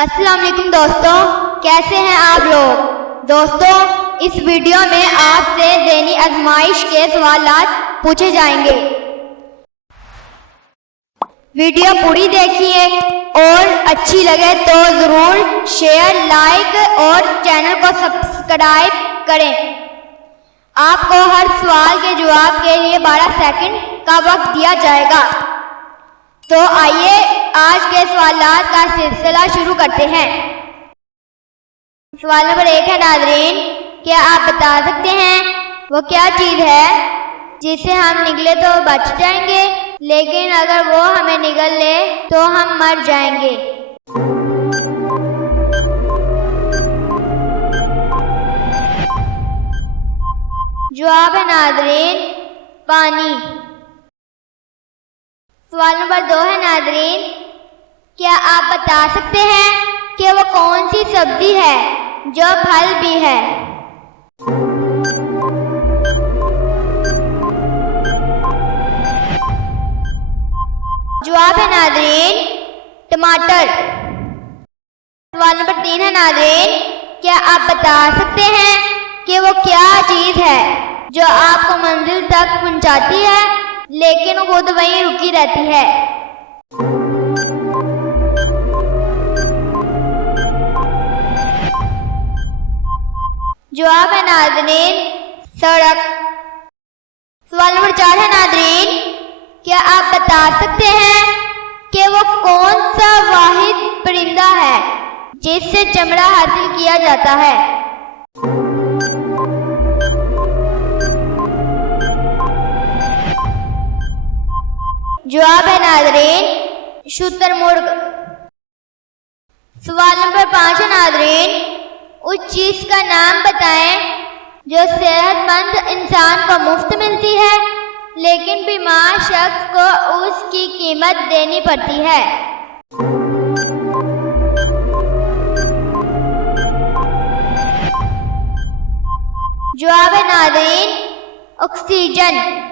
अस्सलाम वालेकुम दोस्तों, कैसे हैं आप लोग। दोस्तों, इस वीडियो में आपसे ज़हनी आजमाइश के सवालात पूछे जाएंगे। वीडियो पूरी देखिए और अच्छी लगे तो ज़रूर शेयर, लाइक और चैनल को सब्सक्राइब करें। आपको हर सवाल के जवाब के लिए 12 सेकंड का वक्त दिया जाएगा। तो आइए आज के सवालात का सिलसिला शुरू करते हैं। सवाल नंबर 1 है नाज़रीन, क्या आप बता सकते हैं वो क्या चीज़ है जिसे हम निगले तो बच जाएंगे, लेकिन अगर वो हमें निगल ले तो हम मर जाएंगे। जवाब है नाज़रीन, पानी। सवाल नंबर 2 है नाज़रीन, क्या आप बता सकते हैं कि वो कौन सी सब्जी है जो फल भी है। जवाब है नाज़रीन, टमाटर। सवाल नंबर 3 है नाज़रीन, क्या आप बता सकते हैं कि वो क्या चीज़ है जो आपको मंजिल तक पहुंचाती है लेकिन खुद वहीं रुकी रहती है। जवाब है नाज़रीन, सड़क। सवाल नंबर 4 है नाज़रीन, क्या आप बता सकते हैं कि वो कौन सा वाहिद परिंदा है जिससे चमड़ा हासिल किया जाता है। जवाब है नाज़रीन, शुतुरमुर्ग। सवाल नंबर 5 है नाज़रीन, उस चीज़ का नाम बताएं जो सेहतमंद इंसान को मुफ्त मिलती है लेकिन बीमार शख्स को उसकी कीमत देनी पड़ती है। जवाब है नाज़रीन, ऑक्सीजन।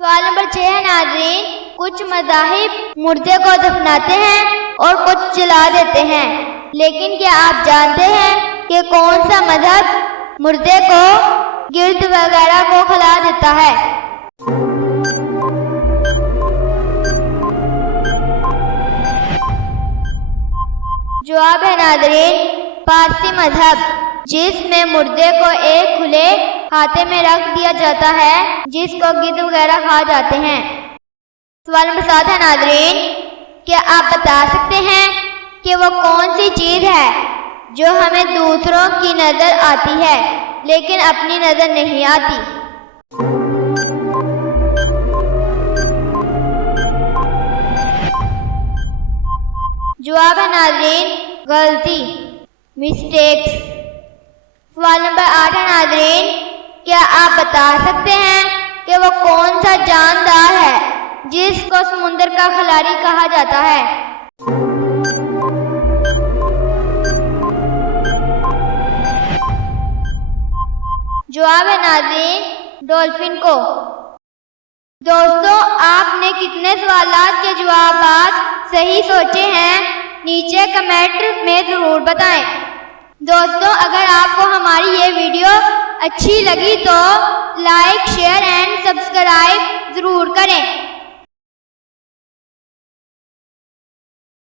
सवाल नंबर 6 है नाज़रीन, कुछ मज़ाहिब मुर्दे को दफनाते हैं और कुछ जला देते हैं, लेकिन क्या आप जानते हैं कि कौन सा मजहब मुर्दे को गिर्द वगैरह को खिला देता है। जवाब है नाज़रीन, पारसी मजहब, जिसमें मुर्दे को एक खुले खाते में रख दिया जाता है जिसको गिद्ध वगैरह खा जाते हैं। सवाल नंबर 7 है नाज़रीन, क्या आप बता सकते हैं कि वो कौन सी चीज़ है जो हमें दूसरों की नज़र आती है लेकिन अपनी नज़र नहीं आती। जवाब है नाज़रीन, गलती, मिस्टेक्स। सवाल नंबर 8 है नाज़रीन, क्या आप बता सकते हैं कि वो कौन सा जानदार है जिसको समुद्र का खिलाड़ी कहा जाता है। जवाब है नाज़रीन, डॉल्फिन को। दोस्तों, आपने कितने सवालात के जवाब सही सोचे हैं नीचे कमेंट में ज़रूर बताएं। दोस्तों, अगर आपको हमारी ये वीडियो अच्छी लगी तो लाइक, शेयर एंड सब्सक्राइब ज़रूर करें।